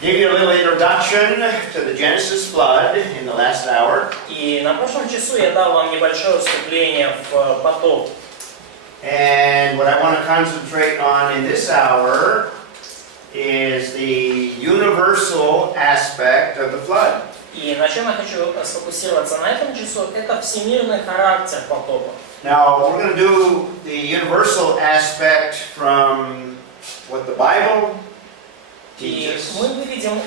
Give you a little introduction to the Genesis flood in the last hour. И на прошлом часу я дал вам небольшое вступление в потоп. And what I want to concentrate on in this hour is the universal aspect of the flood. И на чем я хочу сфокусироваться на этом часу, это всемирный характер потопа. Now, we're going to do the universal aspect from what the Bible И teaches. мы выведем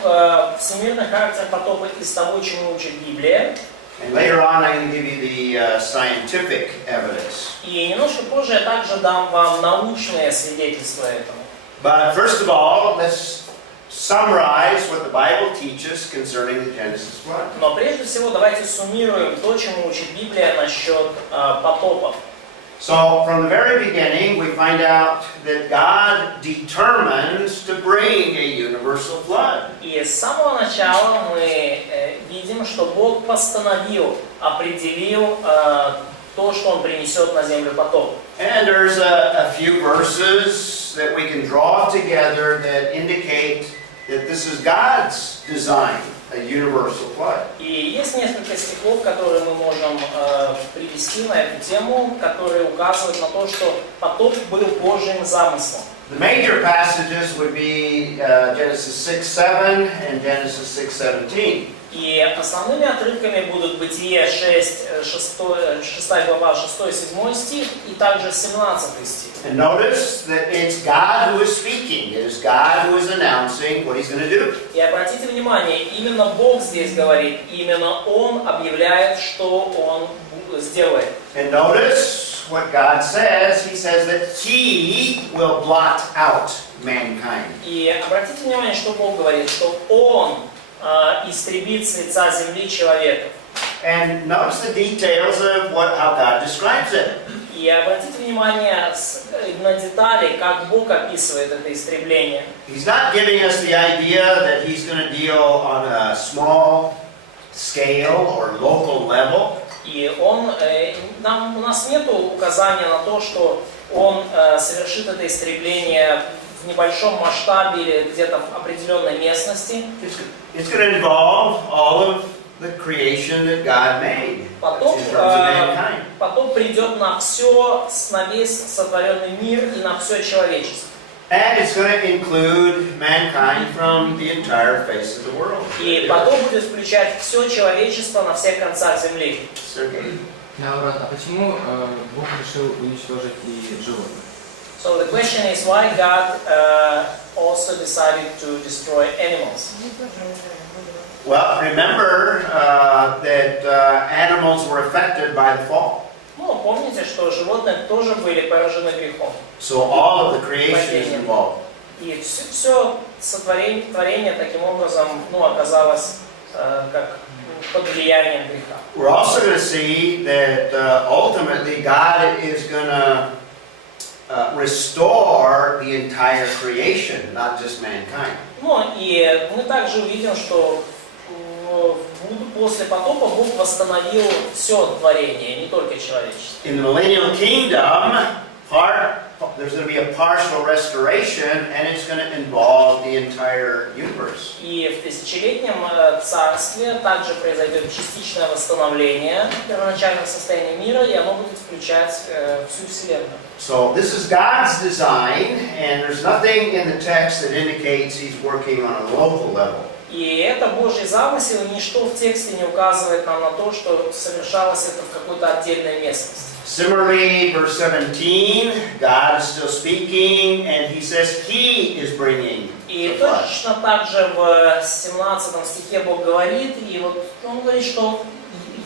всемирный характер потопа из того, чему учит Библия. And later on, I'm going to give you the scientific evidence. И немножко позже я также дам вам научные свидетельства этому. But first of all, let's summarize what the Bible teaches concerning the Genesis flood. Но прежде всего давайте суммируем то, чему учит Библия насчет потопа. So, from the very beginning, we find out that God determines to bring a universal flood. И с самого начала мы видим, что Бог постановил, определил то, что Он принесет на землю потоп. And there's a few verses that we can draw together that indicate that this is God's design, a universal flood. И есть несколько стихов, которые мы можем привести на эту тему, которые указывают на то, что потоп был Божьим замыслом. The major passages would be Genesis 6:7 and Genesis 6:17. И основными отрывками будут Бытие 6 глава, 6-7 стих, и также 17 стих. And notice that it's God who is speaking. It is God who is announcing what He's going to do. И обратите внимание, именно Бог здесь говорит, именно Он объявляет, что Он сделает. And notice what God says. He says that He will blot out mankind. И обратите внимание, что Бог говорит, что Он истребит с лица земли человека. And notice the details of how God describes it. И обратите внимание на детали, как Бог описывает это истребление. He's not giving us the idea that He's going to deal on a small scale or local level. И у нас нет указания на то, что Он совершит это истребление в небольшом масштабе или где-то в определенной местности. It's going to involve all of the creation that God made in terms of mankind. Потом придет на все, на весь сотворенный мир и на все человечество. And it's going to include mankind from the entire face of the world. И потом будет включать все человечество на всех концах земли. Наоборот, а почему Бог решил уничтожить и животных? So the question is why God also decided to destroy animals. Well, remember that animals were affected by the fall. Ну, помните, что животные тоже были поражены грехом. So all of the creation is involved. И все творение таким образом оказалось как под влиянием греха. We're also going to see that ultimately God is going to restore the entire creation, not just mankind. Ну и мы также увидим, что после потопа Бог восстановил все творение, не только человечество. In the millennial kingdom, there's going to be a partial restoration, and it's going to involve the entire universe. И в тысячелетнем царстве также произойдет частичное восстановление первоначального состояния мира, и оно будет включать всю Вселенную. So this is God's design, and there's nothing in the text that indicates He's working on a local level. И это Божий замысел, и ничто в тексте не указывает нам на то, что совершалось это в какой-то отдельной местности. Similarly, verse 17, God is still speaking, and He says He is bringing the И flood. точно так же в 17 стихе Бог говорит, и вот Он говорит, что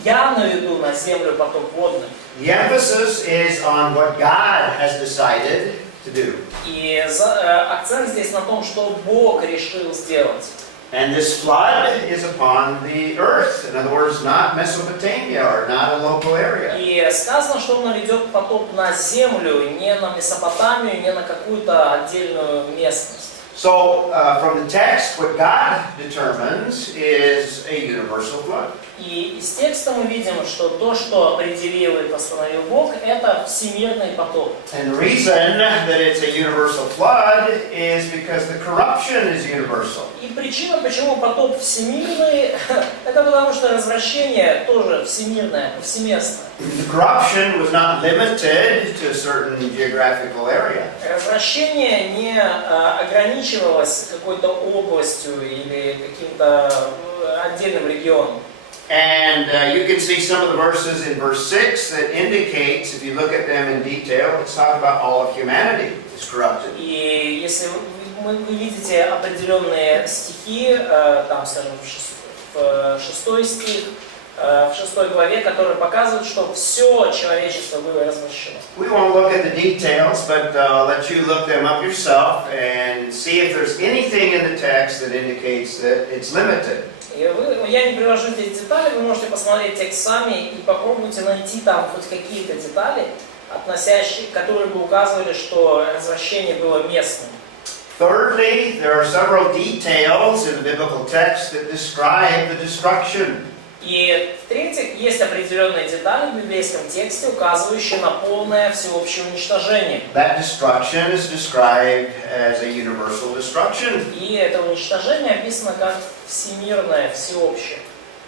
«Я наведу на землю поток водный». The emphasis is on what God has decided to do. И акцент здесь на том, что Бог решил сделать. And this flood is upon the earth. In other words, not Mesopotamia or not a local area. И сказано, что Он наведет потоп на землю, не на Месопотамию, не на какую-то отдельную местность. So, from the text, what God determines is a universal flood. И из текста мы видим, что то, что определил и постановил Бог, это всемирный потоп. And the reason that it's a universal flood is because the corruption is universal. И причина, почему потоп всемирный, это потому что развращение тоже всемирное, повсеместное. The corruption was not limited to a certain geographical area. Развращение не ограничивалось какой-то областью или каким-то отдельным регионом. And you can see some of the verses in verse 6 that indicates, if you look at them in detail, it's talking about all of humanity is corrupted. И если вы видите определенные стихи, там, скажем, в 6 стих, в 6 главе, которые показывают, что все человечество было развращено. We won't look at the details, but I'll let you look them up yourself and see if there's anything in the text that indicates that it's limited. Я не привожу здесь детали, вы можете посмотреть текст сами и попробуйте найти там хоть какие-то детали, относящие, которые бы указывали, что развращение было местным. Thirdly, there are several details in the biblical text that describe the destruction. И в-третьих, есть определенные детали в библейском тексте, указывающие на полное всеобщее уничтожение. That destruction is described as a universal destruction. И это уничтожение описано как всемирное, всеобщее.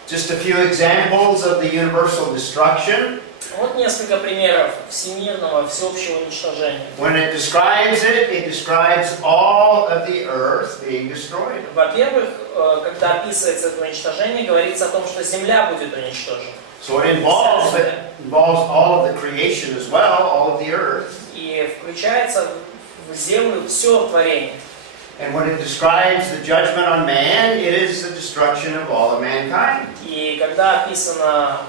Just a few examples of the universal destruction. Вот несколько примеров всемирного, всеобщего уничтожения. When it describes all of the earth being destroyed. Во-первых, когда описывается это уничтожение, говорится о том, что земля будет уничтожена. So it involves all of the creation as well, all of the earth. И включается в землю все творение. And when it describes the judgment on man, it is the destruction of all of mankind. И когда описано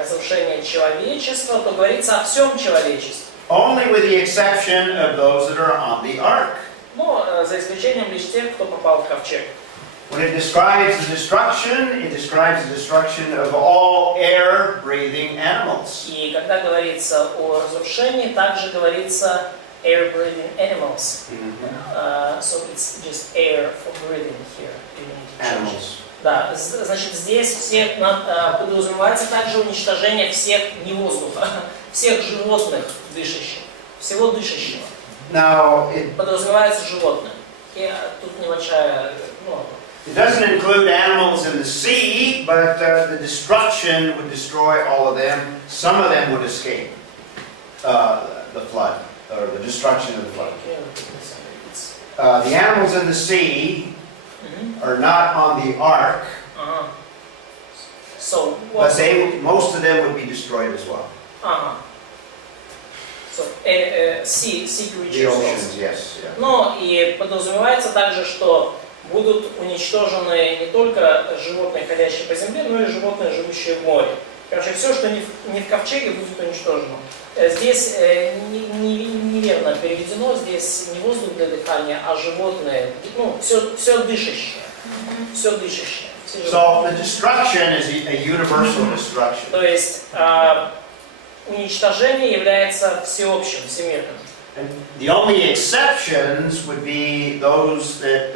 разрушение человечества, то говорится о всем человечестве. Only with the exception of those that are on the ark. Но за исключением лишь тех, кто попал в ковчег. When it describes the destruction of all air-breathing animals. И когда говорится о разрушении, также говорится air-breathing animals. So it's just air for breathing here. Animals. Да, значит, здесь всех подразумевается также уничтожение всех не воздуха, всех животных дышащих, всего дышащего. Now, Подразумевается животное. И тут небольшая, it doesn't include animals in the sea, but the destruction would destroy all of them. Some of them would escape the flood, or the destruction of the flood. The animals in the sea are not on the ark, So, but most of them would be destroyed as well. So, sea The creatures oceans, also. yes. Yeah. Но и подразумевается также, что будут уничтожены не только животные, ходящие по земле, но и животные, живущие в море. Короче, все, что не в ковчеге, будет уничтожено. Здесь неверно переведено, здесь не воздух для дыхания, а животные, все дышащее. Все дышащее. So the destruction is a universal destruction. То есть уничтожение является всеобщим, всемирным. And the only exceptions would be those that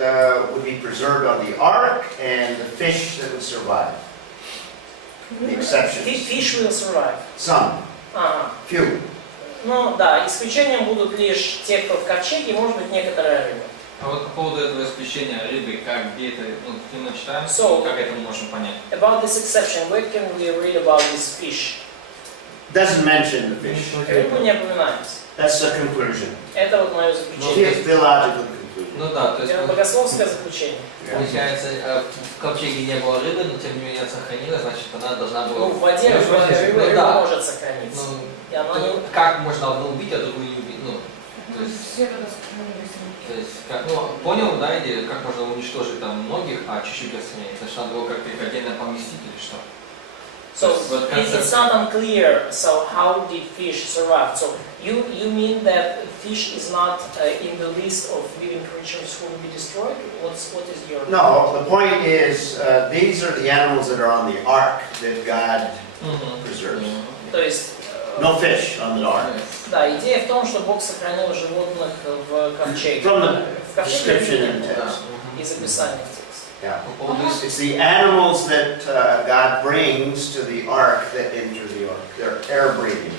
would be preserved on the ark and the fish that would survive. The exceptions. Fish will survive. Some. Few. Ну да, исключением будут лишь те, кто в ковчеге, и может быть некоторая рыба. А вот по поводу этого исключения рыбы, где это, где мы читаем, как это мы можем понять? About this exception, where can we read about this fish? Doesn't mention the fish. Рыбу не упоминается. That's the conclusion. Это вот мое заключение. Theological conclusion. Ну да, то есть Это богословское заключение. получается, в ковчеге не было рыбы, но тем не менее сохранилась, значит она должна была... Ну, в воде рыба может сохраниться. И она не... Как можно одну убить, а другую не убить? То есть, понял, да, идею, как можно уничтожить там многих, а чуть-чуть распространять? Значит, надо было как-то их отдельно поместить или что? So it's not unclear. So how did fish survive? So you mean that fish is not in the list of living creatures who will be destroyed? What is your? No, the point is these are the animals that are on the ark that God preserves. То есть no fish on the ark. Да, идея в том, что Бог сохранил животных в ковчеге. From в ковчеге description рыбы in не the было. text. Из описания в тексте. Yeah. По поводу It's the animals that God brings to the ark that enter the ark. They're air breathing.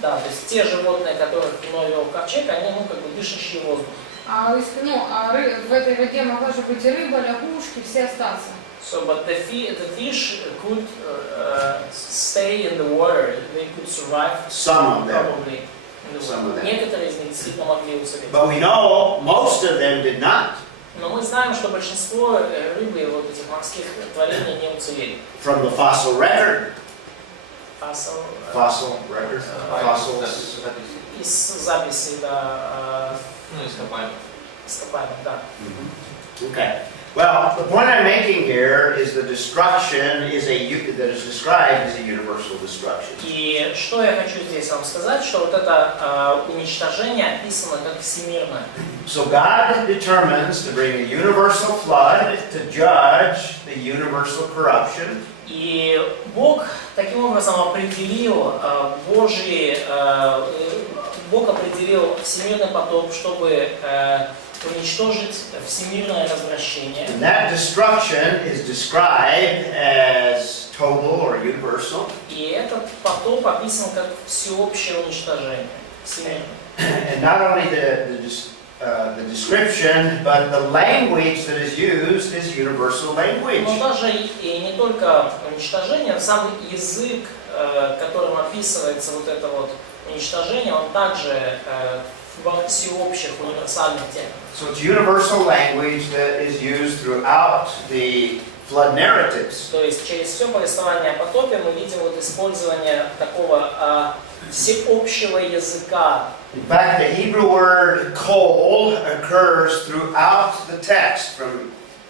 Да, то есть те животные, которых Ной вел в ковчег, они, как бы дышащие воздухом. В этой воде могла же быть и рыба, лягушки, все остаться. So, but the fish could stay in the water. They could survive. Some of them. Probably. In the Some water. of them. Некоторые из них действительно могли уцелеть. But we know most of them did not. Но мы знаем, что большинство рыбы и вот этих морских творений не уцелели. From the fossil record. Fossil Record. Fossils. из записей, да, Ископаемых. ископаемых, да. Okay. Well, the point I'm making here is the destruction that is described as a universal destruction. И что я хочу здесь вам сказать, что вот это уничтожение описано как всемирное. So God determines to bring a universal flood to judge the universal corruption. И Бог таким образом определил Бог определил всемирный потоп, чтобы уничтожить всемирное развращение. And that destruction is described as total or universal. И этот потоп описан как всеобщее уничтожение. Всемирное. And not only the description, but the language that is used is universal language. Но даже и не только уничтожение, сам язык, которым описывается вот это вот уничтожение, он также во всеобщих универсальных терминах. So it's universal language that is used throughout the flood narratives. То есть через все повествование о потопе мы видим вот использование такого всеобщего языка. In fact, the Hebrew word kol occurs throughout the text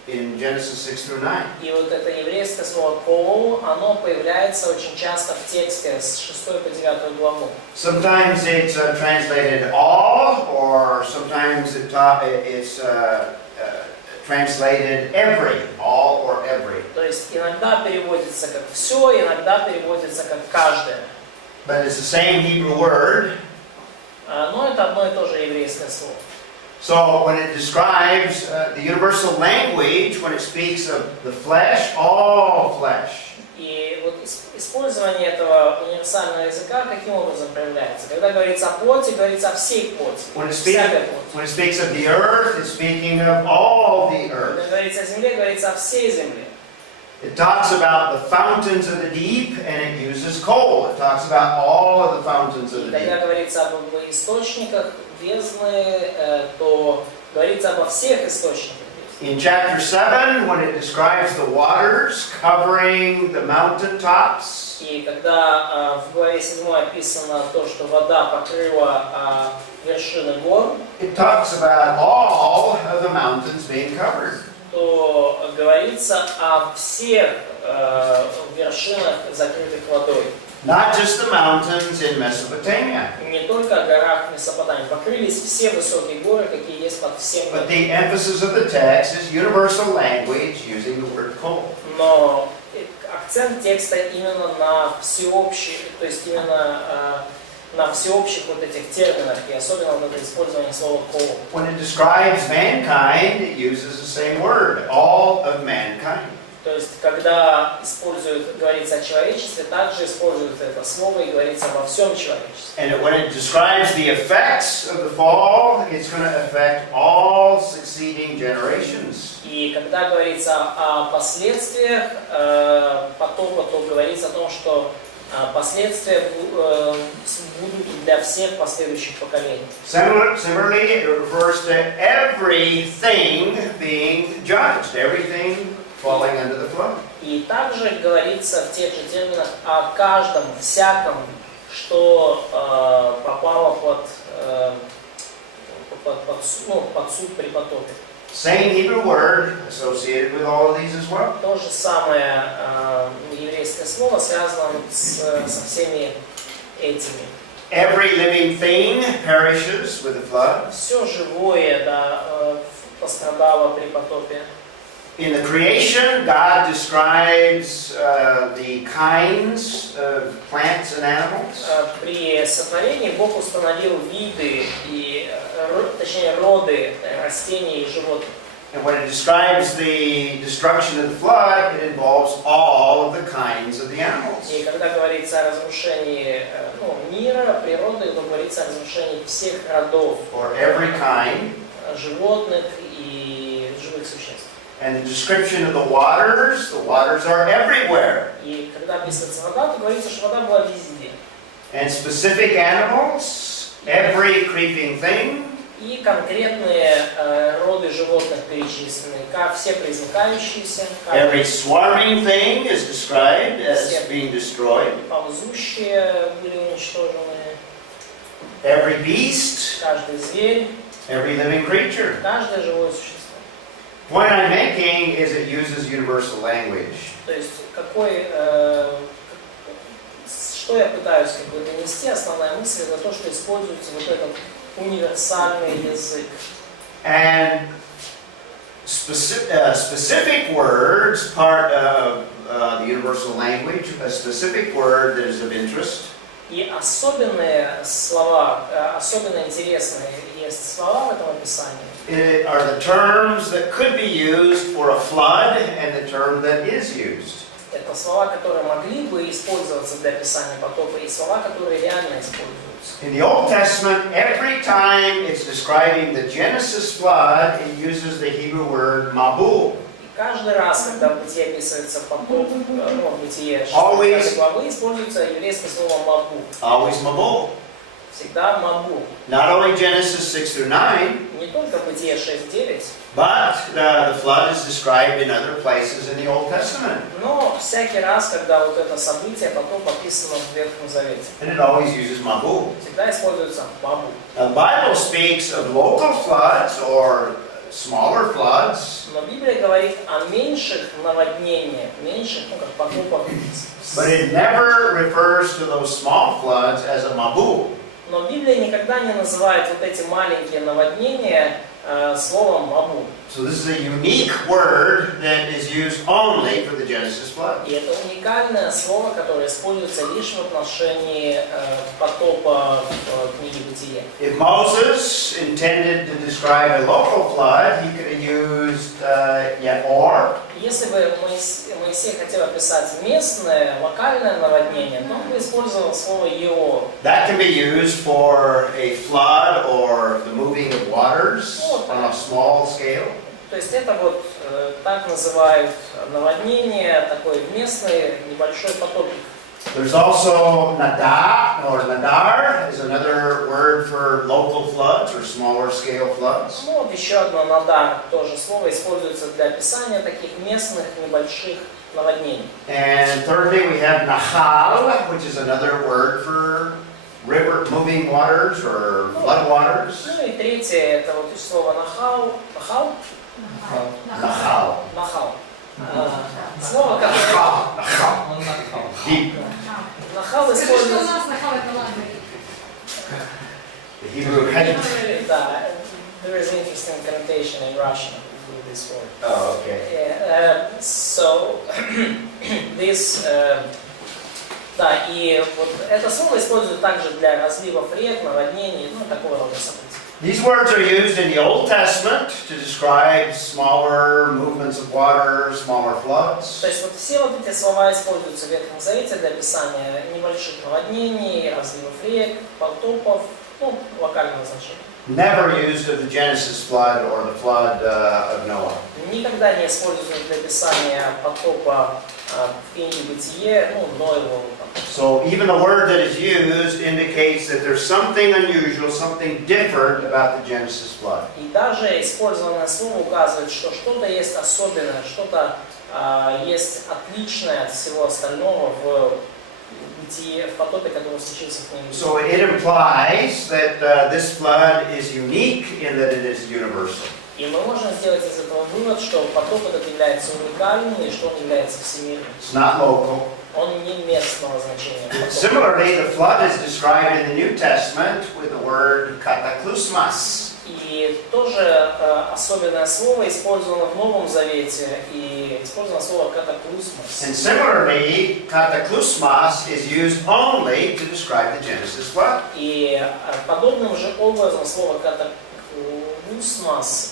in Genesis 6 through 9. И вот это еврейское слово «кол», оно появляется очень часто в тексте с 6 по 9 главу. Sometimes it's translated all, or sometimes it's translated every, all or every. То есть иногда переводится как «все», иногда переводится как «каждое». But it's the same Hebrew word. Но это одно и то же еврейское слово. So when it describes the universal language, when it speaks of the flesh, all flesh. И вот использование этого универсального языка каким образом проявляется? Когда говорится о плоти, говорится о всей плоти. When it Всякой speaks of the earth, it's speaking of all the Когда earth. говорится о земле, говорится о всей земле. It talks about the fountains of the deep, and it uses coal. It talks about all of the fountains of И the когда deep. говорится об источниках бездны, то говорится обо всех источниках бездны. In chapter 7, when it describes the waters covering the mountaintops, И когда в главе 7 описано то, что вода покрыла вершины гор, it talks about all of the mountains being covered. то говорится о всех вершинах, закрытых водой. Not just the mountains in Mesopotamia, Не только о горах Месопотамии. Покрылись все высокие горы, какие есть под всем but миром. the emphasis of the text is universal language using the word coal. Но акцент текста именно на всеобщий, то есть именно на всеобщих вот этих терминах, и особенно вот это использование слова «кол». When it describes mankind, it uses the same word, all of mankind. То есть, когда говорится о человечестве, также используют это слово и говорится обо всем человечестве. And when it describes the effects of the fall, it's going to affect all succeeding generations. И когда говорится о последствиях потопа, то говорится о том, что последствия будут для всех последующих поколений. Similarly, it refers to everything being judged, everything falling under the flood. И также говорится в тех же терминах о каждом, всяком, что попало под суд при потопе. Same Hebrew word associated with all of these as well. То же самое еврейское слово связано со всеми этими. Every living thing perishes with the flood. Все живое пострадало при потопе. In the creation, God describes the kinds of plants and animals. При сотворении Бог установил виды и, точнее, роды растений и животных. And when it describes the destruction of the flood, it involves all of the kinds of the animals. И когда говорится о разрушении мира, природы, то говорится о разрушении всех родов Or every kind. животных и живых существ. And the description of the waters are everywhere. И когда описывается вода, то говорится, что вода была везде. And specific animals, every creeping thing. И конкретные роды животных перечислены, как все пресмыкающиеся, Every swarming thing is described as being destroyed. ползущие были уничтожены, Every beast, каждый зверь, every living creature. каждое живое существо. The point I'm making is it uses universal language. То есть что я пытаюсь донести, основная мысль, это то, что используется вот этот универсальный язык. And specific words, part of the universal language, a specific word that is of interest. И особенные слова, особенно интересные есть слова в этом описании. Are the terms that could be used for a flood and the term that is used. Это слова, которые могли бы использоваться для описания потопа, и слова, которые реально используются. In the Old Testament, every time it's describing the Genesis flood, it uses the Hebrew word mabul. И каждый раз, когда в Бытие описывается потоп, в Бытие 16 главы, используется еврейское слово мабу. Always mabul. Всегда мабу. Not only Genesis 6 through 9, Не только Бытие 6-9, but the flood is described in other places in the Old Testament. но всякий раз, когда вот это событие потоп описано в Ветхом Завете, And it always uses mabul. всегда используется мабу. Now, the Bible speaks of local floods or smaller floods, Но Библия говорит о меньших наводнениях, меньших, как потопах. but it never refers to those small floods as a mabul. Но Библия никогда не называет вот эти маленькие наводнения словом мабу. So this is a unique word that is used only for the Genesis flood. И это уникальное слово, которое используется лишь в отношении потопа в книге Бытие. If Moses intended to describe a local flood, he could have used or. Если бы Моисей хотел описать местное, локальное наводнение, то он бы использовал слово «еор». That can be used for a flood or the moving of waters on a small scale. То есть это вот так называют наводнение, такой местный небольшой потоп. There's also nadar is another word for local floods or smaller scale floods. Ну вот еще одно надар, тоже слово используется для описания таких местных небольших наводнений. And thirdly, we have nahal, which is another word for river moving waters or flood waters. Ну и третье, это вот слово нахал. Нахал. Слово, которое... Deep. Нахал Скажи, что у используется... нас нахал это лагерь. The Hebrew hadith. Да, there is interesting connotation in Russian with this word. Oh, okay. Yeah, so, this... Да, и вот это слово используют также для разливов рек, наводнений, ну, такого рода событий. These words are used in the Old Testament to describe smaller movements of water, smaller floods. То есть вот все вот эти слова используются в Ветхом Завете для описания небольших наводнений, разливов рек, потопов, ну, локального значения. Never used of the Genesis flood or the flood of Noah. Никогда не используется для описания потопа в книге Бытие, ну, Ноева. So even the word that is used indicates that there's something unusual, something different about the Genesis flood. И даже использованное слово указывает, что что-то есть особенное, что-то есть отличное от всего остального в бытие, в потопе, который случился в книге. So it implies that this flood is unique in that it is universal. И мы можем сделать из этого вывод, что потоп этот является уникальным и что он является всемирным. It's not local. Он не местного значения. Similarly, the flood is described in the New Testament with the word kataklysmos. И тоже особенное слово использовано в Новом Завете, и использовано слово «катаклусмос». And similarly, cataclysmos is used only to describe the Genesis flood. И подобным же образом слово «катаклусмос»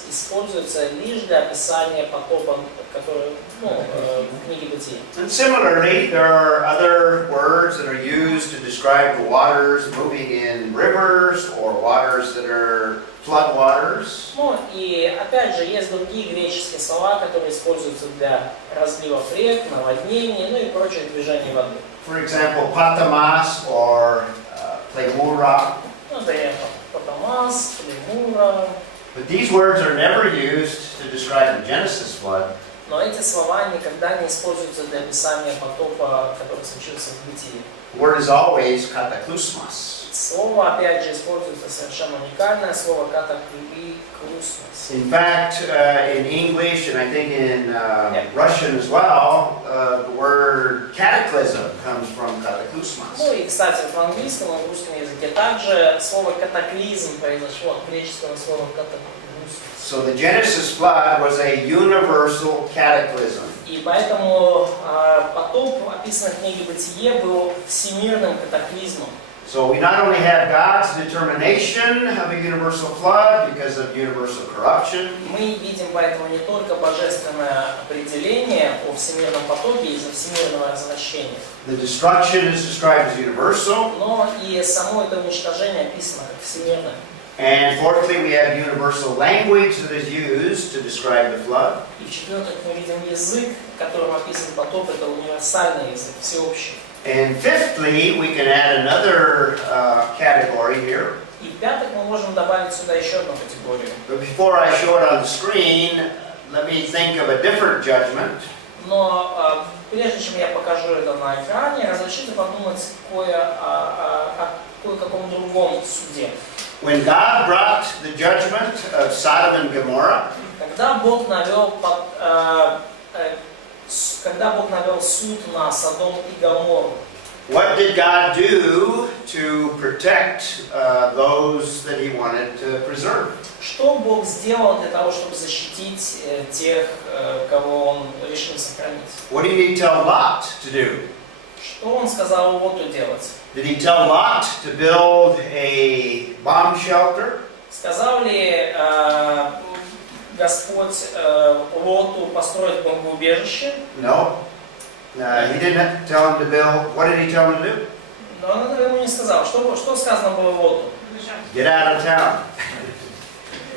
используется лишь для описания потопа, который в книге Бытия. And similarly, there are other words that are used to describe the waters moving in rivers or waters that are flood waters. Ну и опять же есть другие греческие слова, которые используются для разливов рек, наводнений, ну и прочих движений воды. For example, patamas or plemura. Например, Потамас, Племура. But these words are never used to describe the Genesis flood. Но эти слова никогда не используются для описания потопа, который случился в Бытии. The word is always kataklysmos. Слово, опять же, используется совершенно уникальное слово «катаклисмос». In fact, in English and I think in Russian as well, the word cataclysm comes from kataklysmos. Ну и, кстати, в английском и в русском языке также слово «катаклизм» произошло от греческого слова «катаклисмос». So the Genesis flood was a universal cataclysm. И поэтому потоп, описанный в книге «Бытие», был всемирным катаклизмом. So we not only have God's determination of a universal flood because of universal corruption, Мы видим поэтому не только божественное определение о всемирном потопе из-за всемирного развращения, the destruction is described as universal, но и само это уничтожение описано как всемирное. and fourthly we have universal language that is used to describe the flood. И в-четвертых, мы видим язык, которым описан потоп, это универсальный язык, всеобщий. And fifthly, we can add another category here. И в-пятых, мы можем добавить сюда еще одну категорию. But before I show it on the screen, let me think of a different judgment. Но прежде чем я покажу это на экране, разрешите подумать о кое-каком другом суде. When God brought the judgment of Sodom and Gomorrah, Когда Бог навел суд на Содом и Гоморру, what did God do to protect those that He wanted to preserve? что Бог сделал для того, чтобы защитить тех, кого Он решил сохранить? What did He tell Lot to do? Что Он сказал Лоту делать? Did He tell Lot to build a bomb shelter? Сказал ли Господь Лоту построить бомбоубежище? No. He didn't tell him to build. What did He tell him to do? Но он ему не сказал. Что сказано было Лоту? Get out of town.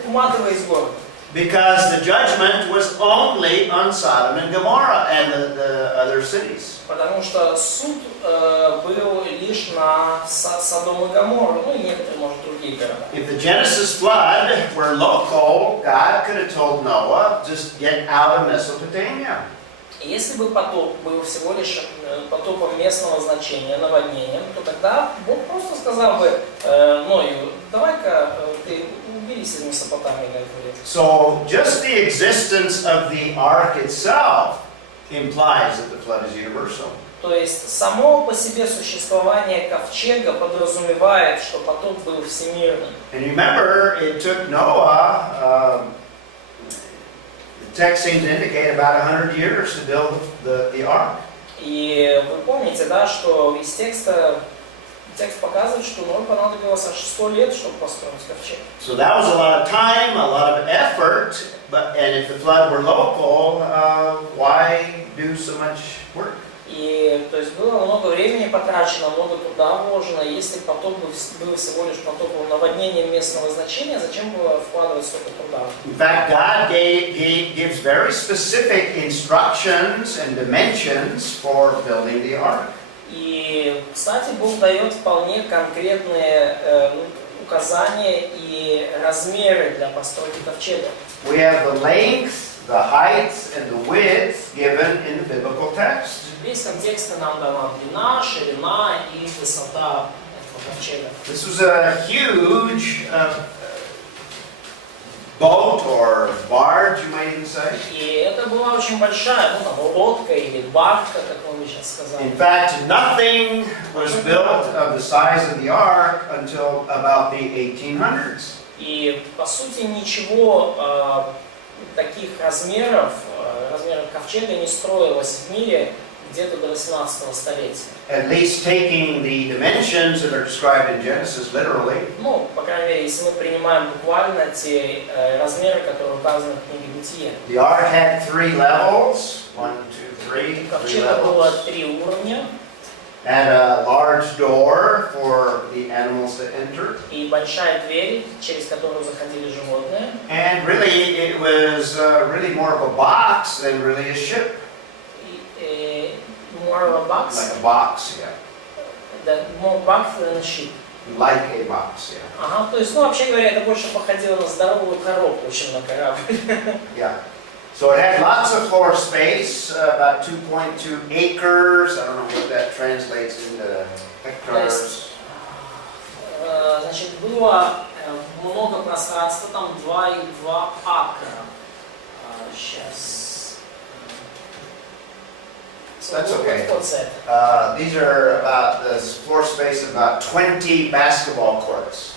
Уматывай из города. Because the judgment was only on Sodom and Gomorrah and the other cities. Потому что суд был лишь на Содом и Гоморру, ну и некоторые, может, другие города. If the Genesis flood were local, God could have told Noah, just get out of Mesopotamia. Если бы потоп был всего лишь потопом местного значения, наводнением, то тогда Бог просто сказал бы Ною, давай-ка ты уберись из Месопотамии на это время. So just the existence of the ark itself implies that the flood is universal. То есть само по себе существование ковчега подразумевает, что потоп был всемирным. And remember, it took Noah, the text seems to indicate about 100 years to build the ark. И вы помните, да, что из текст показывает, что Ною понадобилось аж 100 лет, чтобы построить ковчег. So that was a lot of time, a lot of effort, and if the flood were local, why do so much work? И то есть было много времени потрачено, много труда вложено. Если потоп был всего лишь потопом наводнением местного значения, зачем было вкладывать столько труда? In fact, God gives very specific instructions and dimensions for building the ark. И, кстати, Бог дает вполне конкретные указания и размеры для постройки ковчега. We have the length, the height, and the width given in the biblical text. В библейском тексте нам дана длина, ширина и высота этого ковчега. This was a huge boat or barge, you might even say. И это была очень большая, лодка или барка, как мы сейчас сказали. In fact, nothing was built of the size of the ark until about the 1800s. И по сути ничего таких размеров ковчега не строилось в мире где-то до 18 столетия. At least taking the dimensions that are described in Genesis literally. Ну, по крайней мере, если мы принимаем буквально те размеры, которые указаны в книге Бытия. The ark had 3 levels. 1, 2, 3. 3 Ковчега было levels. 3 уровня. Had a large door for the animals to enter. И большая дверь, через которую заходили животные. And really, it was really more of a box than really a ship. More of a box. Like a box, yeah. More box than a ship. Like a box, yeah. Ага, то есть, ну, вообще говоря, это больше походило на здоровую коробку, чем на корабль. Yeah. So it had lots of floor space, about 2.2 acres. I don't know what that translates into hectares. Значит, было много пространства, там 2,2 акра. Сейчас. That's okay. What's that? These are about the floor space of about 20 basketball courts.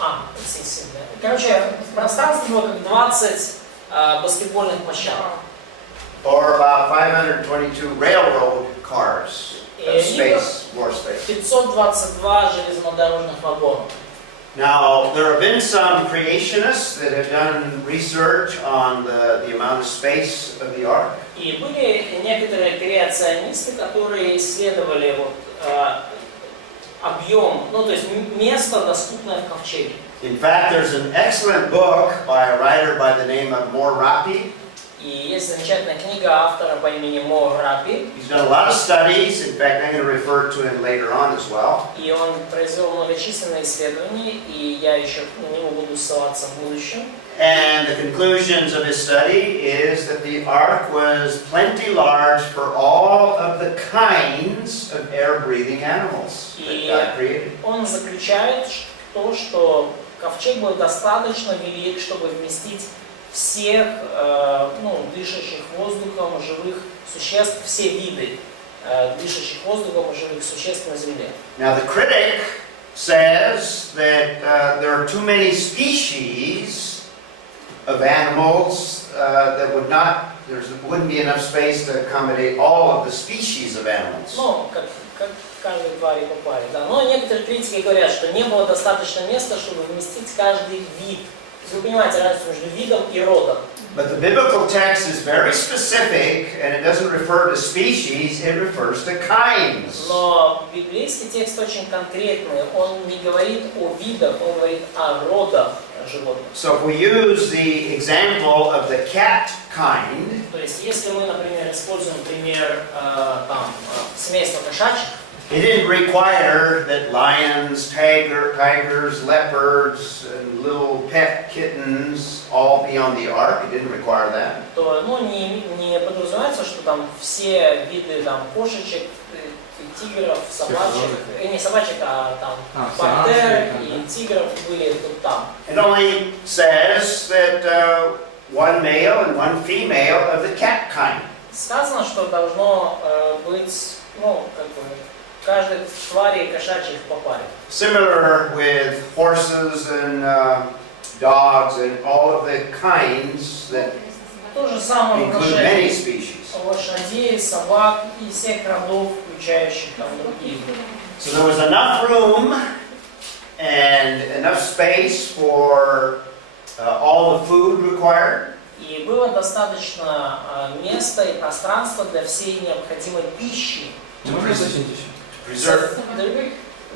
Короче, пространство было как 20 баскетбольных площадок. Or about 522 railroad cars of space, floor space. 522 железнодорожных вагона. Now, there have been some creationists that have done research on the amount of space of the ark. И были некоторые креационисты, которые исследовали вот, объем, ну то есть место, доступное в ковчеге. In fact, there's an excellent book by a writer by the name of Morapi. И есть замечательная книга автора по имени Моrapi. He's done a lot of studies. In fact, I'm going to refer to him later on as well. И он произвел многочисленные исследования, и я еще на него буду ссылаться в будущем. And the conclusions of his study is that the ark was plenty large for all of the kinds of air-breathing animals that God created. Он заключает то, что ковчег был достаточно велик, чтобы вместить всех дышащих воздухом живых существ, все виды дышащих воздухом живых существ на Земле. Now the critic says that there are too many species of animals that there wouldn't be enough space to accommodate all of the species of animals. Ну, как каждой твари по паре, да. Но некоторые критики говорят, что не было достаточно места, чтобы вместить каждый вид. Вы понимаете разницу между видом и родом. But the biblical text is very specific, and it doesn't refer to species, it refers to kinds. Но библейский текст очень конкретный, он не говорит о видах, он говорит о родах животных. So if we use the example of the cat kind, То есть, если мы, например, используем пример семейства кошачьих, it didn't require that lions, tigers, leopards, and little pet kittens all be on the ark. It didn't require that. то не подразумевается, что там все виды кошечек, тигров, собачек, не собачек, а там пантер и тигров были тут там. It only says that one male and one female of the cat kind. Сказано, что должно быть, каждой твари кошачьих по паре. Similar with horses and dogs and all of the kinds that То же самое include many species. лошадей, собак и всех родов, включающих там другие. So there was enough room and enough space for all the food required. И было достаточно места и пространства для всей необходимой пищи. Preserve.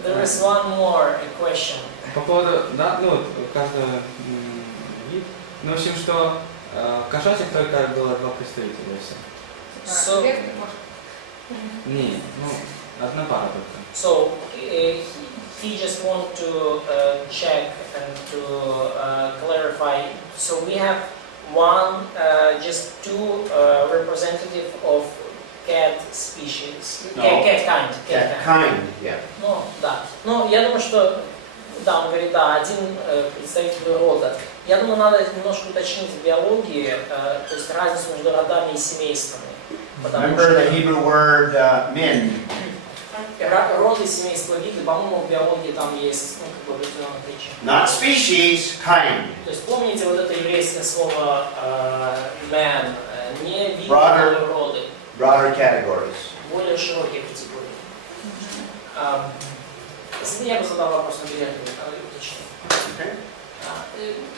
There is one more question. По поводу, да, каждый вид. В общем, что кошачьих только было 2 представителя, все. So, Не, одна пара только. So he just want to check and to clarify. So we have just 2 representative of cat species. No. Cat kind. Cat kind, yeah. Ну, да. Но я думаю, что да, он говорит, да, один представитель рода. Я думаю, надо немножко уточнить в биологии, то есть разницу между родами и семействами. Remember the Hebrew word min. роды, семейства, виды, по-моему, в биологии там есть определенное отличие. Not species, kind. То есть помните вот это еврейское слово man, не виды, Broader. роды, Broader categories. более широкие категории. Я бы задал вопрос на уточнение. Okay.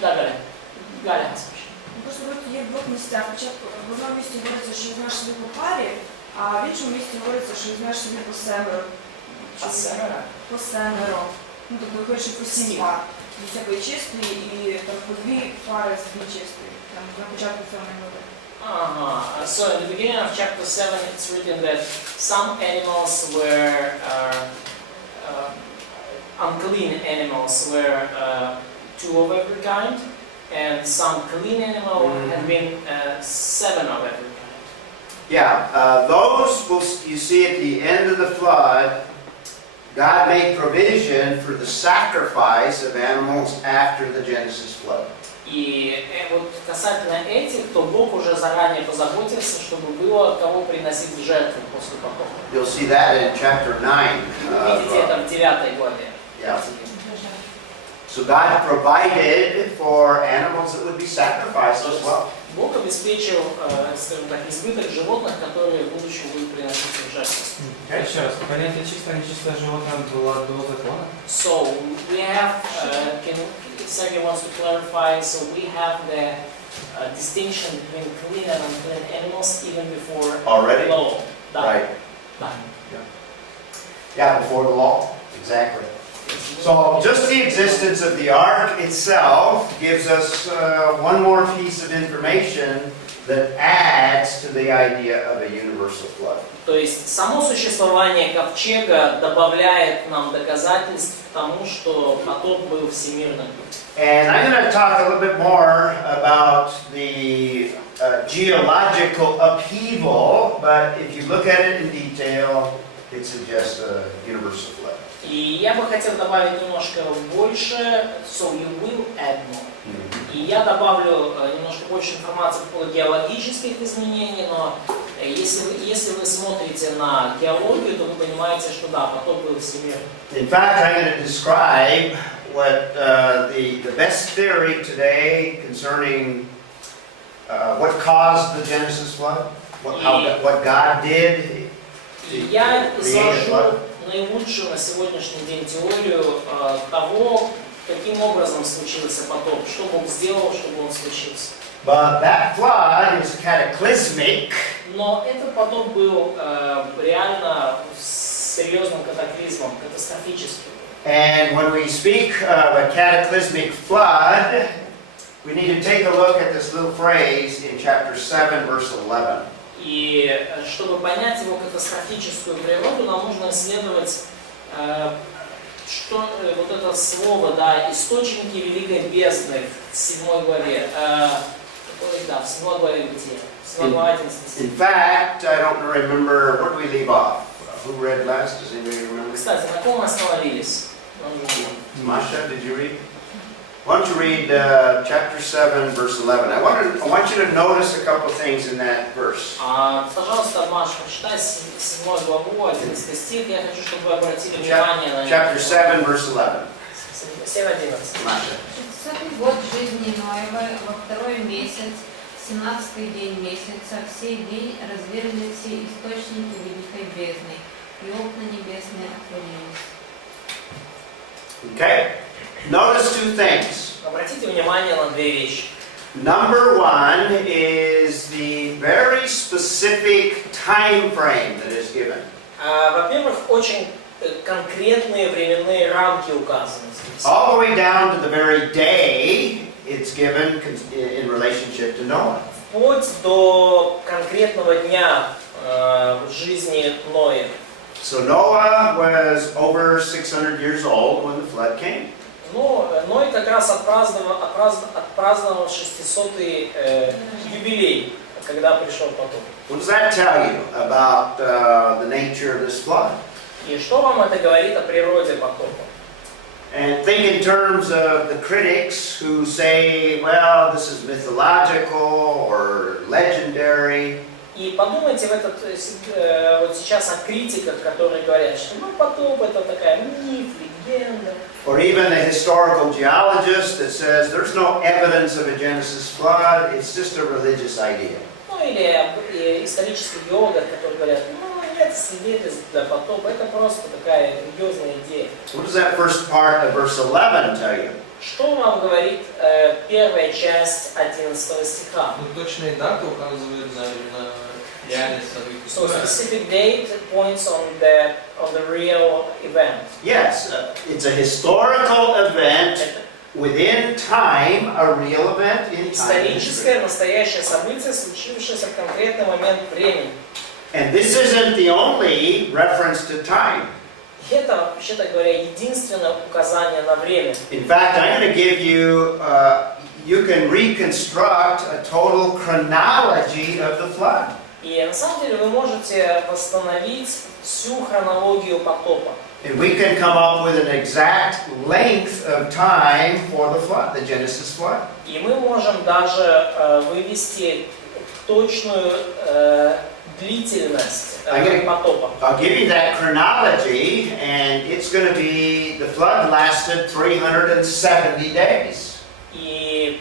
Да, Галя. Галя, спрашивай. Просто от є в двох місцях. Спочатку в одному місці говориться, що знаєш собі по парі, а в іншому місці говориться, що знаєш собі по семеро. А семеро? По семеро. Ну, тобто виходить, що по 7 пар. До всякої чистої і там по 2 пари з 2 чистої. Там на початку 7 глави. So in the beginning of chapter 7, it's written that some animals were unclean animals were 2 of every kind, and some clean animal had been 7 of every kind. Yeah, those you see at the end of the flood, God made provision for the sacrifice of animals after the Genesis flood. И вот касательно этих, то Бог уже заранее позаботился, чтобы было кого приносить в жертву после потопа. You'll see that in chapter 9. Видите это в 9 главе. Yeah. So God provided for animals that would be sacrificed as well. Бог обеспечил, скажем так, избыток животных, которые в будущем будут приноситься в жертву. Еще раз, понятие чистое, нечистое животное было до закона. So we have, Sergey wants to clarify, so we have the distinction between clean and unclean animals even before Already? law. Да. Right. Да. Yeah, before the law. Exactly. So just the existence of the ark itself gives us one more piece of information that adds to the idea of a universal flood. То есть само существование ковчега добавляет нам доказательств к тому, что потоп был всемирным. And I'm going to talk a little bit more about the geological upheaval, but if you look at it in detail, it suggests a universal flood. И я бы хотел добавить немножко больше, so you will add more. И я добавлю немножко больше информации по поводу геологических изменений, но если вы смотрите на геологию, то вы понимаете, что да, потоп был всемирным. In fact, I'm going to describe what the best theory today concerning what caused the Genesis flood, what God did to Я create a flood. изложу наилучшую на сегодняшний день теорию того, каким образом случился потоп, что Бог сделал, чтобы он случился. But that flood is cataclysmic. Но этот потоп был реально серьезным катаклизмом, катастрофическим. And when we speak of a cataclysmic flood, we need to take a look at this little phrase in chapter 7, verse 11. И чтобы понять его катастрофическую природу, нам нужно исследовать что, вот это слово, да, источники великой бездны в 7 главе. Да, в 7 главе Бытия. 7 глава 11. In fact, I don't remember, where do we leave off? Who read last? Does anybody remember? Кстати, на ком мы остановились? Masha, did you read? Why don't you read chapter 7, verse 11? I want you to notice a couple of things in that verse. Пожалуйста, Маша, прочитай 7 главу, 11 стих. Я хочу, чтобы вы обратили внимание на Chapter 7, verse 11. 7:11. Masha. 60-й год жизни Ноевой, во 2-й месяц, 17-й день месяца, в сей день разверзли все источники великой бездны, и окна небесные отворились. Okay. Notice 2 things. Обратите внимание на 2 вещи. Number 1 is the very specific time frame that is given. Во-первых, очень конкретные временные рамки указаны здесь. All the way down to the very day it's given in relationship to Noah. Вплоть до конкретного дня в жизни Ноя. So Noah was over 600 years old when the flood came. Ну, Ной как раз отпраздновал 600-й юбилей, когда пришел потоп. What does that tell you about the nature of this flood? И что вам это говорит о природе потопа? And think in terms of the critics who say, well, this is mythological or legendary. И подумайте вот сейчас о критиках, которые говорят, что потоп это такая миф, легенда. Or even a historical geologist that says there's no evidence of a Genesis flood, it's just a religious idea. Ну или исторический геолог, который говорят, нет свидетельств для потопа, это просто такая религиозная идея. What does that first part of verse 11 tell you? Что вам говорит первая часть 11 стиха? Ну, точные даты указывают на реальность So событий. specific date points on the real event. Yes, it's a historical event within time, a real event in time. Историческое, настоящее событие, случившееся в конкретный момент времени. And this isn't the only reference to time. И это, вообще-то говоря, единственное указание на время. In fact, I'm going to give you, you can reconstruct a total chronology of the flood. И на самом деле вы можете восстановить всю хронологию потопа. And we can come up with an exact length of time for the flood, the Genesis flood. И мы можем даже вывести точную длительность потопа. I'll give you that chronology, and it's going to be, the flood lasted 370 days. И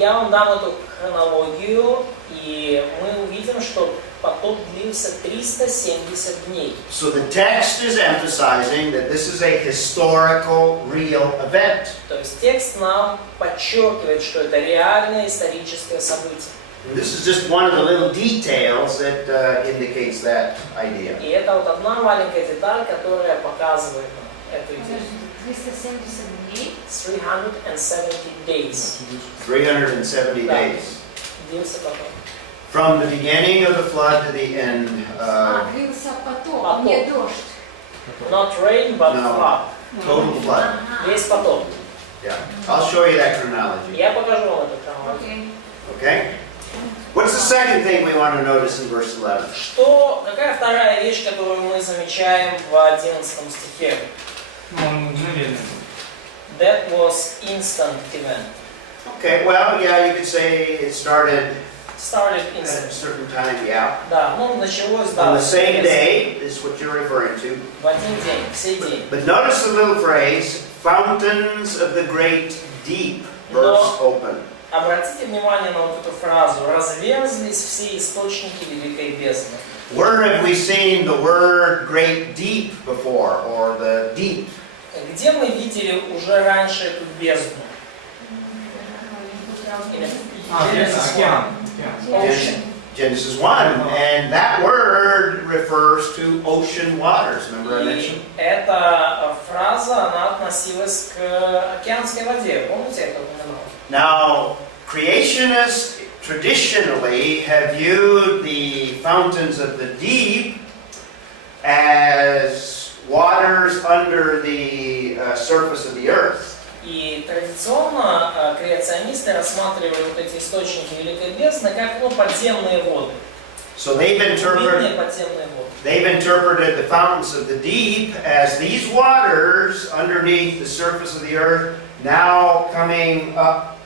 я вам дам эту хронологию, и мы увидим, что потоп длился 370 дней. So the text is emphasizing that this is a historical, real event. То есть текст нам подчеркивает, что это реальное историческое событие. This is just one of the little details that indicates that idea. И это вот одна маленькая деталь, которая показывает нам эту идею. 370 дней. 370 days. 370 days. Длился потоп. From the beginning of the flood to the end. Длился потоп, не дождь. Not rain, but No. flood. Total flood. Весь потоп. Yeah. I'll show you that chronology. Я покажу вам эту хронологию. Okay? What's the second thing we want to notice in verse 11? Какая вторая вещь, которую мы замечаем в 11 стихе? Ну, он мгновенный. That was instant event. Okay, well, yeah, you could say it started Started at a instant. certain time, yeah. Да, началось, On да, the same day, is what you're referring to. в один день, в сей день. But notice the little phrase, fountains of the great deep burst open. Обратите внимание на вот эту фразу. Разверзлись все источники великой бездны. Where have we seen the word great deep before, or the deep? Где мы видели уже раньше эту бездну? Океан. Ocean. Genesis 1, and that word refers to ocean waters. Remember I mentioned? И эта фраза, она относилась к океанской воде. Помните, я это упоминал? Now, creationists traditionally have viewed the fountains of the deep as waters under the surface of the earth. И традиционно креационисты рассматривали вот эти источники великой бездны как подземные воды. So they've Глубинные подземные воды. interpreted the fountains of the deep as these waters underneath the surface of the earth now coming up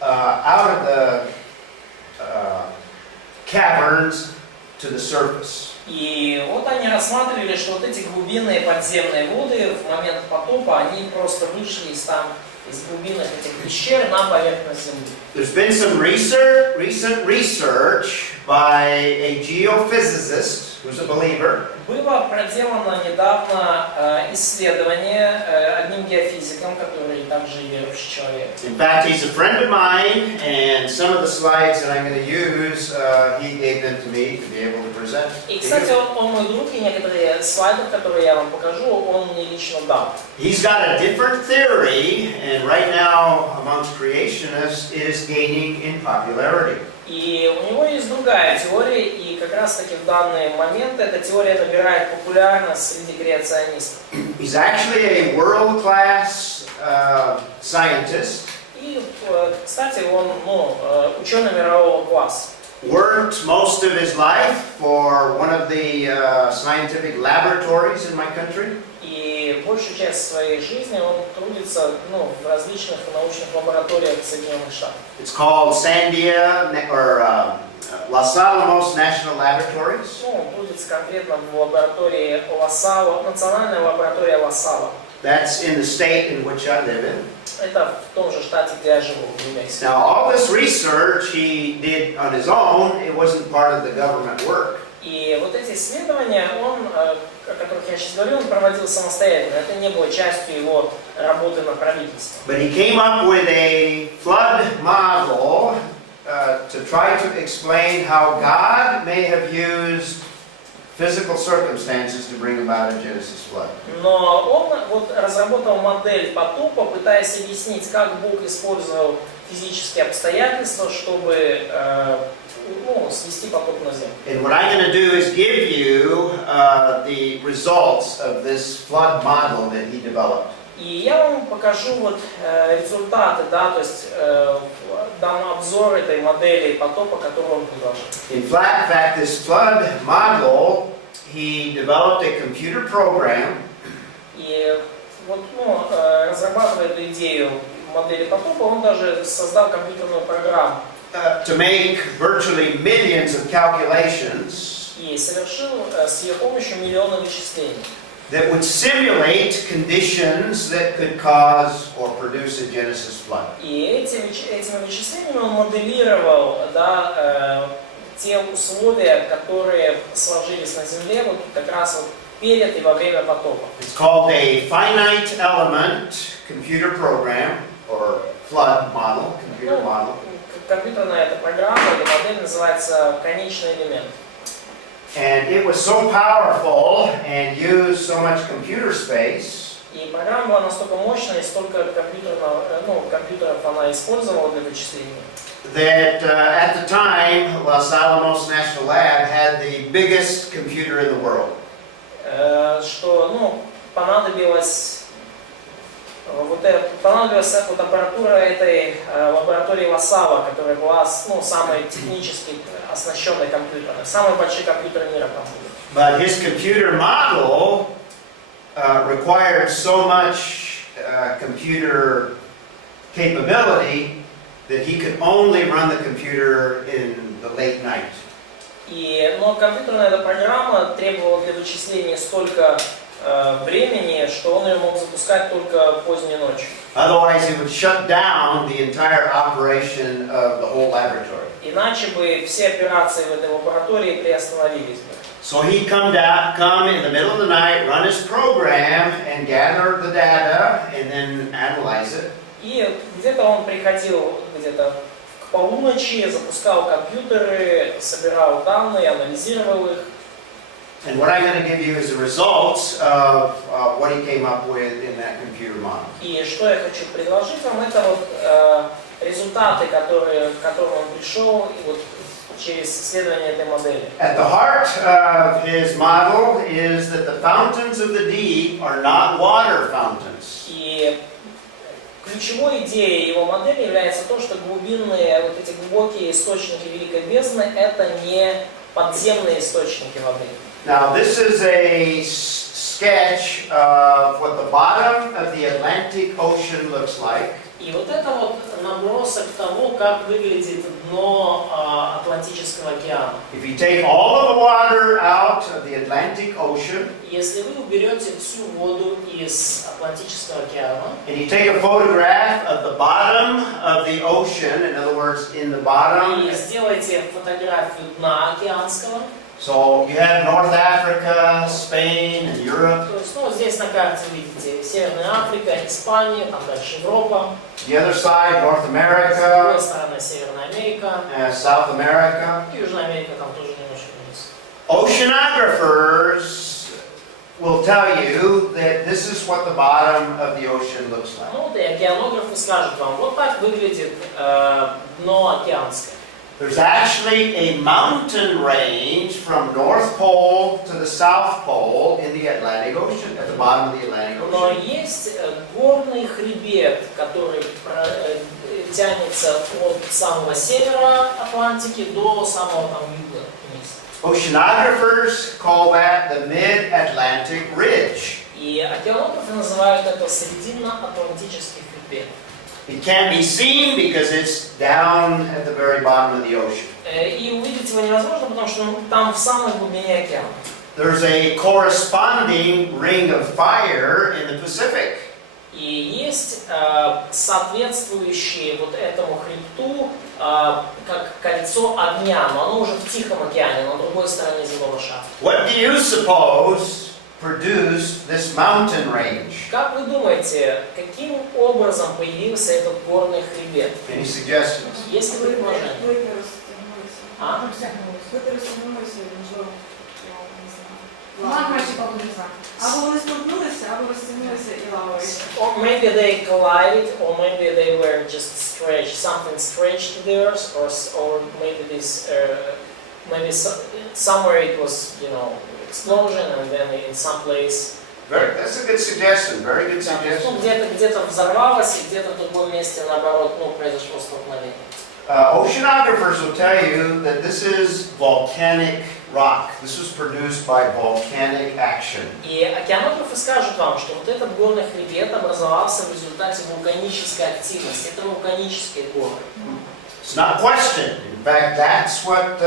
out of the caverns to the surface. И вот они рассматривали, что вот эти глубинные подземные воды в момент потопа, они просто вышли из глубинных этих пещер на поверхность земли. There's been some recent research by a geophysicist who's a believer. Было проделано недавно исследование одним геофизиком, который также верующий человек. In fact, he's a friend of mine, and some of the slides that I'm going to use, he gave them to me to be able to present. И, кстати, он мой друг, и некоторые слайды, которые я вам покажу, он мне лично дал. He's got a different theory, and right now, amongst creationists, it is gaining in popularity. И у него есть другая теория, и как раз таки в данный момент эта теория набирает популярность среди креационистов. He's actually a world-class scientist. И, кстати, он ученый мирового класса. Worked most of his life for one of the scientific laboratories in my country. И большую часть своей жизни он трудится в различных научных лабораториях Соединенных Штатов. It's called Sandia, or Los Alamos National Laboratories. Ну, он трудится конкретно в лаборатории Лассала, национальная лаборатория Лассала. That's in the state in which I live in. Это в том же штате, где я живу, в Библейском. Now, all this research he did on his own. It wasn't part of the government work. И вот эти исследования, о которых я сейчас говорю, он проводил самостоятельно. Это не было частью его работы на правительство. But he came up with a flood model to try to explain how God may have used physical circumstances to bring about a Genesis flood. Но он вот разработал модель потопа, пытаясь объяснить, как Бог использовал физические обстоятельства, чтобы свести потоп на землю. And what I'm going to do is give you the results of this flood model that he developed. И я вам покажу вот результаты, да, то есть дам обзор этой модели потопа, которую он предложил. In fact, this flood model, he developed a computer program. И вот, разрабатывая эту идею модели потопа, он даже создал компьютерную программу. To make virtually millions of calculations И совершил с ее помощью миллионы вычислений. that would simulate conditions that could cause or produce a Genesis flood. И этими вычислениями он моделировал, да, те условия, которые сложились на Земле вот как раз вот перед и во время потопа. It's called a finite element computer program or flood model, computer model. Компьютерная эта программа или модель называется конечный элемент. And it was so powerful and used so much computer space И программа была настолько мощная, и столько компьютеров она использовала для вычислений, that at the time, Los Alamos National Lab had the biggest computer in the world. что понадобилась аппаратура этой лаборатории Лассала, которая была самой технически оснащенной компьютерной. Самый большой компьютер мира там был. But his computer model required so much computer capability that he could only run the computer in the late night. Но компьютерная эта программа требовала для вычисления столько времени, что он ее мог запускать только поздней ночью. Otherwise, it would shut down the entire operation of the whole laboratory. Иначе бы все операции в этой лаборатории приостановились бы. So he'd come in the middle of the night, run his program, and gather the data, and then analyze it. И где-то он приходил где-то к полуночи, запускал компьютеры, собирал данные, анализировал их. And what I'm going to give you is the results of what he came up with in that computer model. И что я хочу предложить вам, это вот результаты, к которым он пришел, и вот через исследование этой модели. At the heart of his model is that the fountains of the deep are not water fountains. И ключевой идеей его модели является то, что глубинные, вот эти глубокие источники Великой Бездны, это не подземные источники воды. Now, this is a sketch of what the bottom of the Atlantic Ocean looks like. И вот это вот набросок того, как выглядит дно Атлантического океана. If you take all of the water out of the Atlantic Ocean, Если вы уберете всю воду из Атлантического океана, and you take a photograph of the bottom of the ocean, in other words, in the bottom. и сделаете фотографию дна океанского, So you have North Africa, Spain, and Europe. то есть, здесь на карте видите Северная Африка, Испания, там дальше Европа, The other side, North с другой America, стороны Северная Америка, South America. Южная Америка там тоже немножко вниз. Oceanographers will tell you that this is what the bottom of the ocean looks like. Вот и океанографы скажут вам, вот так выглядит дно океанское. There's actually a mountain range from North Pole to the South Pole in the Atlantic Ocean, at the bottom of the Atlantic Но Ocean. есть горный хребет, который тянется от самого севера Атлантики до самого там юга вниз. Oceanographers call that the Mid-Atlantic Ridge. И океанографы называют это Срединно-Атлантический хребет. It can't be seen because it's down at the very bottom of the ocean. И увидеть его невозможно, потому что там в самой глубине океана. There's a corresponding ring of fire in the Pacific. И есть соответствующие вот этому хребту как кольцо огня, но оно уже в Тихом океане, на другой стороне земного шара. What do you suppose produced this mountain range? Как вы думаете, каким образом появился этот горный хребет? Any suggestions? Есть ли предположение? А? Ладно, ще побудеться. Або вони столкнулися, або розтягнулися і лавою. Or maybe they collided, or maybe they were just stretched, something stretched to the earth, or maybe this, somewhere it was, explosion, and then in some place. That's a good suggestion. Very good Ну, suggestion. где-то взорвалось, и где-то в другом месте, наоборот, произошло столкновение. Oceanographers will tell you that this is volcanic rock. This was produced by volcanic action. И океанографы скажут вам, что вот этот горный хребет образовался в результате вулканической активности. Это вулканические горы. It's not questioned. In fact, that's what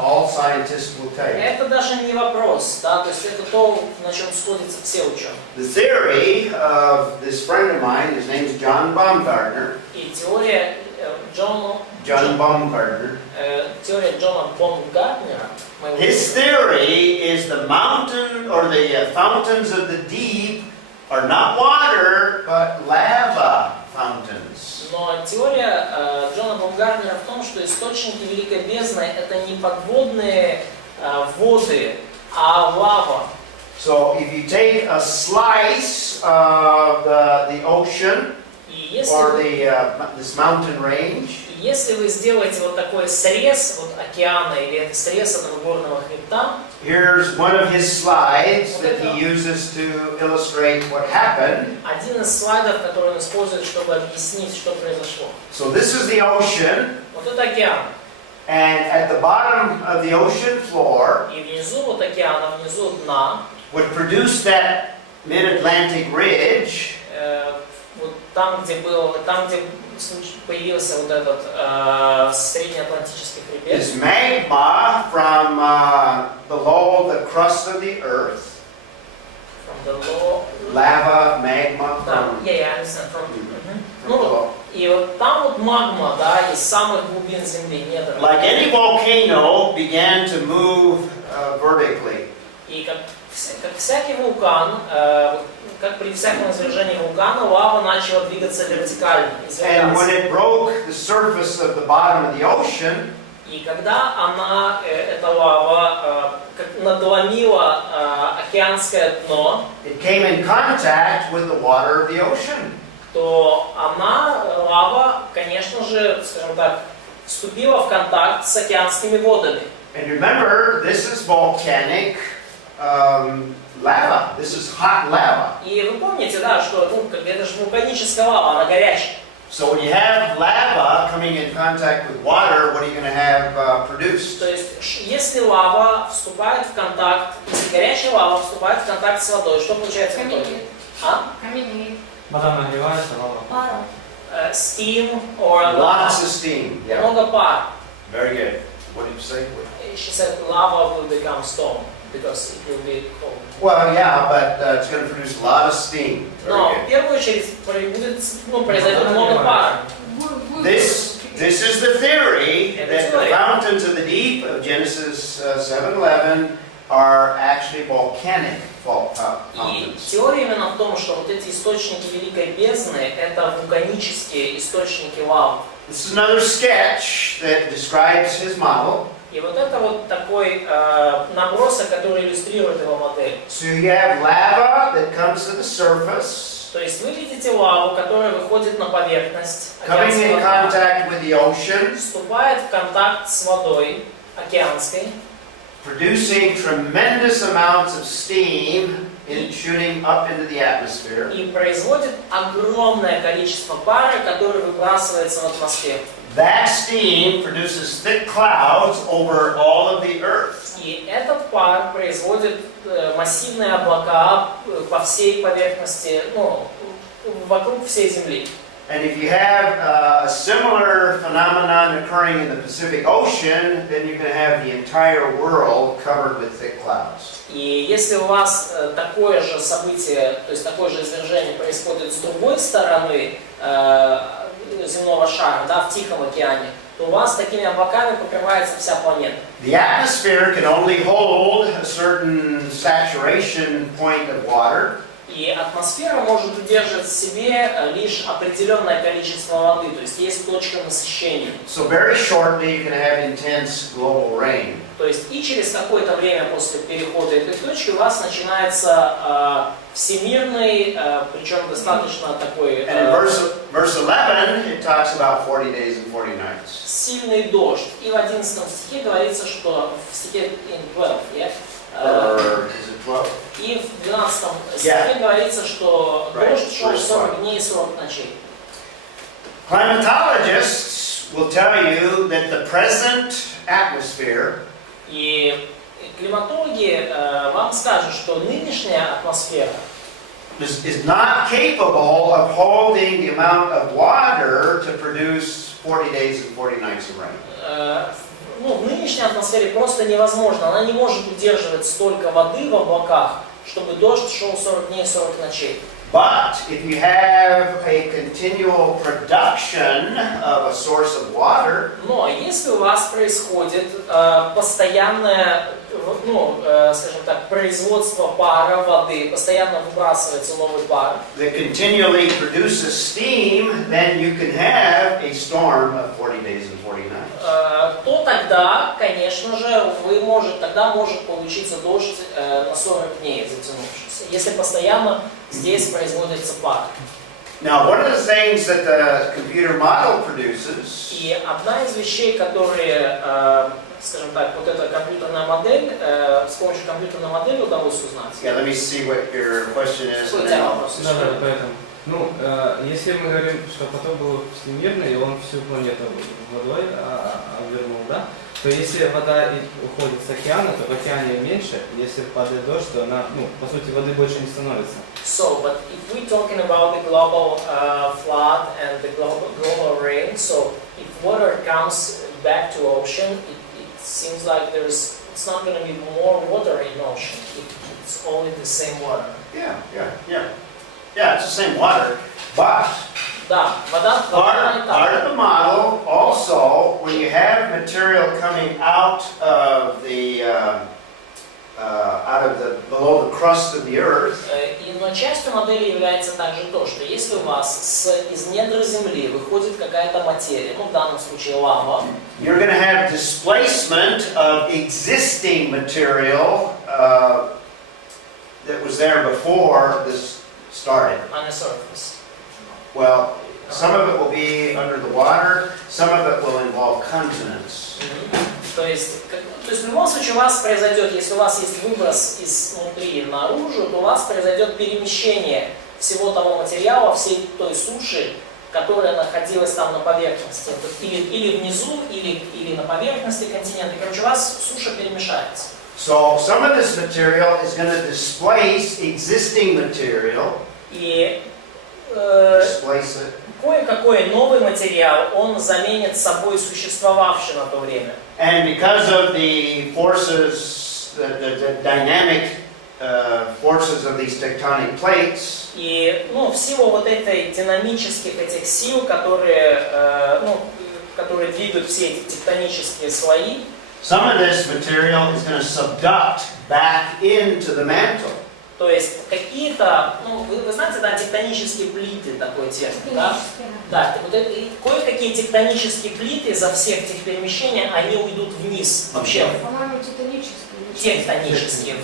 all scientists will tell you. Это даже не вопрос, да, то есть это то, на чем сходятся все ученые. The theory of this friend of mine, his name is John Baumgartner. И теория John Baumgartner. Теория Джона Бомгартнера. His theory is the mountain or the fountains of the deep are not water, but lava fountains. Но теория Джона Бомгартнера в том, что источники Великой Бездны это не подводные воды, а лава. So if you take a slice of the ocean or this mountain range, Если вы сделаете вот такой срез вот океана или срез этого горного хребта, here's one of his slides that he uses to illustrate what happened. один из слайдов, который он использует, чтобы объяснить, что произошло. So this is the ocean, Вот это океан. and at the bottom of the ocean floor И внизу вот океана, внизу дна, would produce that mid-Atlantic ridge. Вот там, где появился вот этот среднеатлантический хребет. Is magma from below the crust of the earth. From the low, Lava, magma да, from, я understand. from Ну, below. и вот там вот магма, да, из самых глубин земли, недр. Like any volcano, began to move vertically. И как всякий вулкан, как при всяком извержении вулкана, лава начала двигаться вертикально, And when извергаться. it broke the surface of the bottom of the ocean, И когда она, эта лава, как надломила океанское дно, it came in contact with the water of the ocean. то она, лава, конечно же, скажем так, вступила в контакт с океанскими водами. And remember, this is volcanic lava. This is hot lava. И вы помните, да, что это же вулканическая лава, она горячая. So when you have lava coming in contact with water, what are you going to have produced? То есть, если лава вступает в контакт, если горячая лава вступает в контакт с водой, что получается в итоге? Каменеет. А? Каменеет. Вода нагревается, лава. Пара. Steam or Lots of steam. Yeah. много пар. Very good. What did you say? She said lava will become stone because it will be cold. Well, yeah, but it's going to produce a lot of steam. Но Very в первую очередь произойдет много пара. good. This is the theory that the fountains of the deep of Genesis 7:11 are actually volcanic И fountains. теория именно в том, что вот эти источники Великой Бездны это вулканические источники лавы. This is another sketch that describes his model. И вот это вот такой набросок, который иллюстрирует его модель. So you have lava that comes to the surface, То есть вы видите лаву, которая выходит на поверхность, coming океанской in воды, contact with the ocean, вступает в контакт с водой океанской, producing tremendous amounts of steam shooting up into the atmosphere. и производит огромное количество пара, который выбрасывается в атмосферу. That steam produces thick clouds over all of the earth. И этот пар производит массивные облака по всей поверхности, вокруг всей Земли. And if you have a similar phenomenon occurring in the Pacific Ocean, then you're going to have the entire world covered with thick clouds. И если у вас такое же событие, то есть такое же извержение происходит с другой стороны земного шара, да, в Тихом океане, то у вас такими облаками покрывается вся планета. The atmosphere can only hold a certain saturation point of water. И атмосфера может удерживать в себе лишь определенное количество воды, то есть есть точка насыщения. So very shortly you're going to have intense global rain. То есть и через какое-то время после перехода этой точки у вас начинается всемирный, причем достаточно такой And in verse 11, it talks about 40 days and 40 nights. сильный дождь. И в 11 стихе говорится, что в стихе in 12, yeah? Or is it 12? И в 12 стихе говорится, что дождь шел 40 дней и 40 ночей. Climatologists will tell you that the present atmosphere И климатологи вам скажут, что нынешняя атмосфера is not capable of holding the amount of water to produce 40 days and 40 nights of rain. В нынешней атмосфере просто невозможно. Она не может удерживать столько воды в облаках, чтобы дождь шел 40 дней и 40 ночей. But if you have a continual production of a source of water, Но если у вас происходит постоянное, скажем так, производство пара воды, постоянно выбрасывается новый пар, that continually produces steam, then you can have a storm of 40 days and 40 nights. то тогда, конечно же, тогда может получиться дождь на 40 дней затянувшийся, если постоянно здесь производится пар. Now, one of the things that the computer model produces И одна из вещей, которые, скажем так, вот эта компьютерная модель, с помощью компьютерной модели удалось узнать. Yeah, let me see what your question is. Какой у тебя вопрос? Да, поэтому. Если мы говорим, что поток был всемирный, и он всю планету водой обвернул, да, то если вода уходит с океана, то в океане меньше, если падает дождь, то она, по сути, воды больше не становится. So, but if we're talking about the global flood and the global rain, so if water comes back to ocean, it seems like it's not going to be more water in ocean. It's only the same water. Yeah, it's the same water, but Да, вода part of the model also, when you have material coming out of the below the crust of the earth, Но частью модели является также то, что если у вас из недр земли выходит какая-то материя, в данном случае лава, you're going to have displacement of existing material that was there before this started. on the surface. Well, some of it will be under the water, some of it will involve continents. То есть в любом случае у вас произойдет, если у вас есть выброс изнутри наружу, то у вас произойдет перемещение всего того материала, всей той суши, которая находилась там на поверхности. Или внизу, или на поверхности континента. Короче, у вас суша перемешается. So some of this material is going to displace existing material. И Displace it. кое-какой новый материал, он заменит собой существовавший на то время. And because of the forces, the dynamic forces of these tectonic plates, И в силу вот этой динамических этих сил, которые двигают все эти тектонические слои, some of this material is going to subduct back into the mantle. то есть какие-то, вы знаете, да, тектонические плиты, такой термин, да? Да, кое-какие тектонические плиты из-за всех этих перемещений, они уйдут вниз, вообще. По-моему, титанические. Тектонические,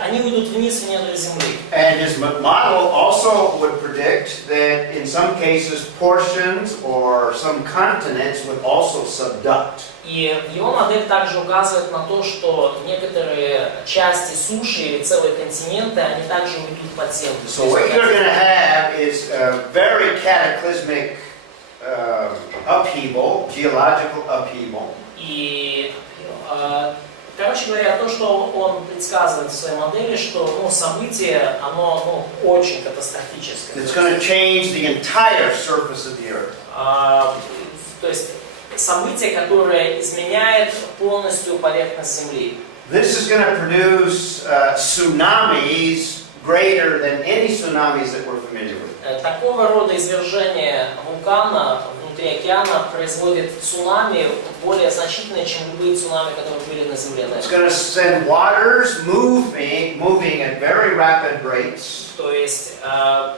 они уйдут вниз в недра земли. And his model also would predict that in some cases portions or some continents would also subduct. И его модель также указывает на то, что некоторые части суши или целые континенты, они также уйдут под землю. So what you're going to have is a very cataclysmic upheaval, geological upheaval. И Короче говоря, то, что он предсказывает в своей модели, что событие, оно очень катастрофическое. It's going to change the entire surface of the earth. То есть событие, которое изменяет полностью поверхность Земли. This is going to produce tsunamis greater than any tsunamis that we're familiar with. Такого рода извержение вулкана внутри океана производит цунами более значительные, чем любые цунами, которые были на Земле. It's going to send waters moving at very rapid rates. То есть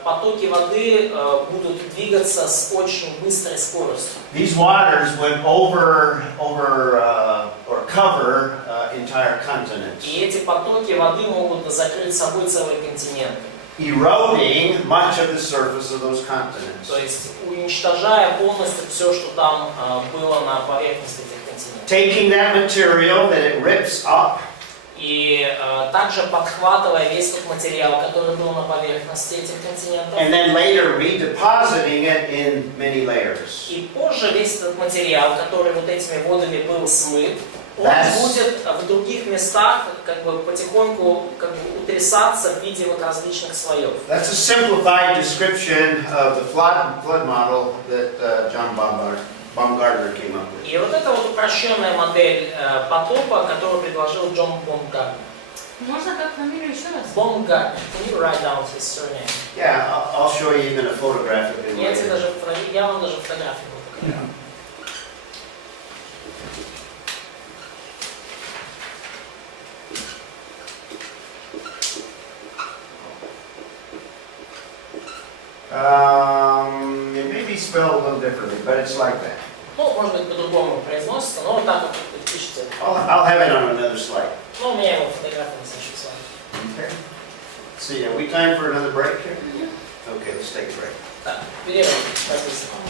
потоки воды будут двигаться с очень быстрой скоростью. These waters would or cover entire continents, И эти потоки воды могут закрыть собой целые континенты. eroding much of the surface of those continents. То есть уничтожая полностью все, что там было на поверхности этих континентов. Taking that material that it rips up И также подхватывая весь тот материал, который был на поверхности этих континентов. and then later redepositing it in many layers. И позже весь этот материал, который вот этими водами был смыт, он будет в других местах потихоньку утрясаться в виде различных слоев. That's a simplified description of the flood model that John Baumgartner came up with. И вот это вот упрощенная модель потопа, которую предложил Джон Бомгартнер. Можно как фамилию еще раз? Бомгартнер. Can you write down his surname? Yeah, I'll show you even a photograph of him later. Я вам даже фотографию покажу. It may be spelled a little differently, but it's like that. Ну, может быть, по-другому произносится, но вот так вот пишется. I'll have it on another slide. Ну, у меня его фотография на следующий слайд. Okay. See, are we time for another break here? Okay, let's take a break. Так, перерыв. Спасибо.